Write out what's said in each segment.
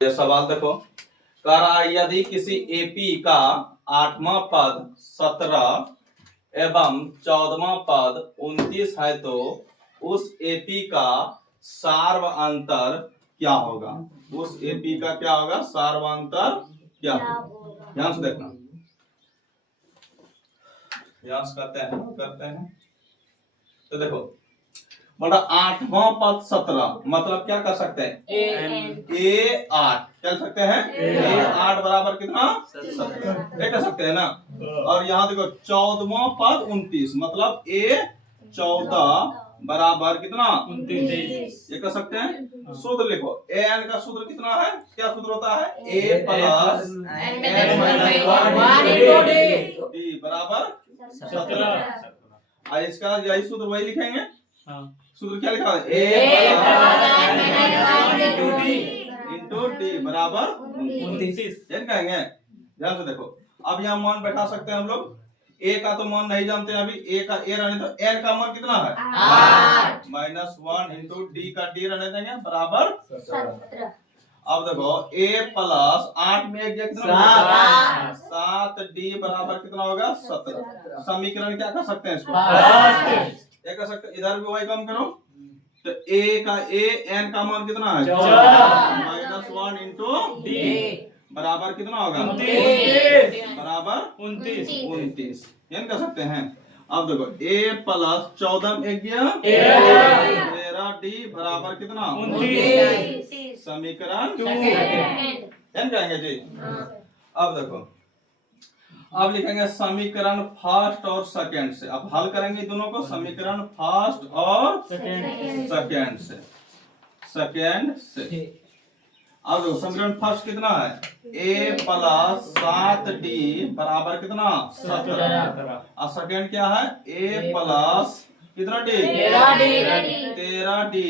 ये सवाल देखो, कर यदि किसी एपी का 8वां पद 17 एवं 14वां पद 29 है तो उस एपी का सार्वअंतर क्या होगा? उस एपी का क्या होगा? सार्वअंतर क्या होगा? ध्यान से देखना, ध्यान से करते हैं तो देखो, मतलब 8वां पद 17 मतलब क्या कर सकते हैं? ए 8 क्या सकते हैं? ए 8 बराबर कितना? 17 ये कर सकते हैं ना। और यहाँ देखो 14वां पद 29 मतलब ए 14 बराबर कितना? 29 ये कर सकते हैं। सूत्र लिखो, ए एन का सूत्र कितना है? क्या सूत्र होता है? ए प्लस एन माइनस डी बराबर 17। इसका यही सूत्र वही लिखेंगे। सूत्र क्या लिखा है? ए इंटू डी बराबर 29 कहेंगे। ध्यान से देखो, अब यहाँ मान बैठा सकते हैं हम लोग। ए का तो मान नहीं जानते अभी, ए का ए रहने दो। एन का मान कितना है? 8 माइनस 1 इंटू डी का डी रहने देंगे बराबर 17। अब देखो ए प्लस 8 में एक कितना? 7 डी बराबर कितना होगा? 17। समीकरण क्या कर सकते हैं इसको? ये कर सकते, इधर भी वही काम करो तो ए का ए एन का मान कितना है? माइनस 1 इंटू डी बराबर कितना होगा? 29 बराबर 29 ये कर सकते हैं। अब देखो ए प्लस 14 में 13 डी बराबर कितना? 29 समीकरण 2 कहेंगे जी। अब देखो, अब लिखेंगे समीकरण फर्स्ट और सेकंड से। अब हल करेंगे दोनों को, समीकरण फर्स्ट और सेकंड से। अब देखो समीकरण फर्स्ट कितना है? ए प्लस 7 डी बराबर कितना? 17। और सेकंड क्या है? ए प्लस कितना डी? 13 डी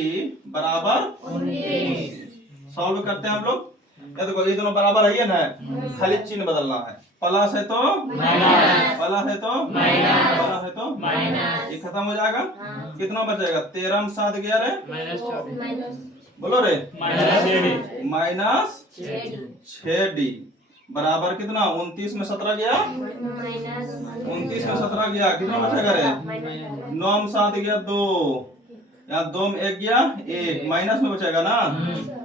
बराबर 19। सॉल्व करते हैं हम लोग। ये देखो ये दोनों बराबर है ना, खाली चिन्ह बदलना है। प्लस है तो माइनस, प्लस है तो माइनस, प्लस है तो माइनस, ये खत्म हो जाएगा। कितना बचेगा? 13 में 7 गया रे माइनस, बोलो रे माइनस 6 डी बराबर कितना? 29 में 17 गया, 29 में 17 गया, कितना बचेगा रे? 9 में 7 गया 2, यहाँ 2 में 1 गया 1, माइनस में बचेगा ना।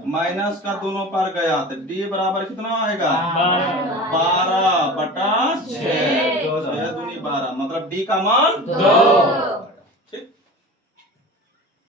माइनस का दोनों पार गया तो डी बराबर कितना आएगा? 12 बटा 6 12 मतलब डी का मान 2।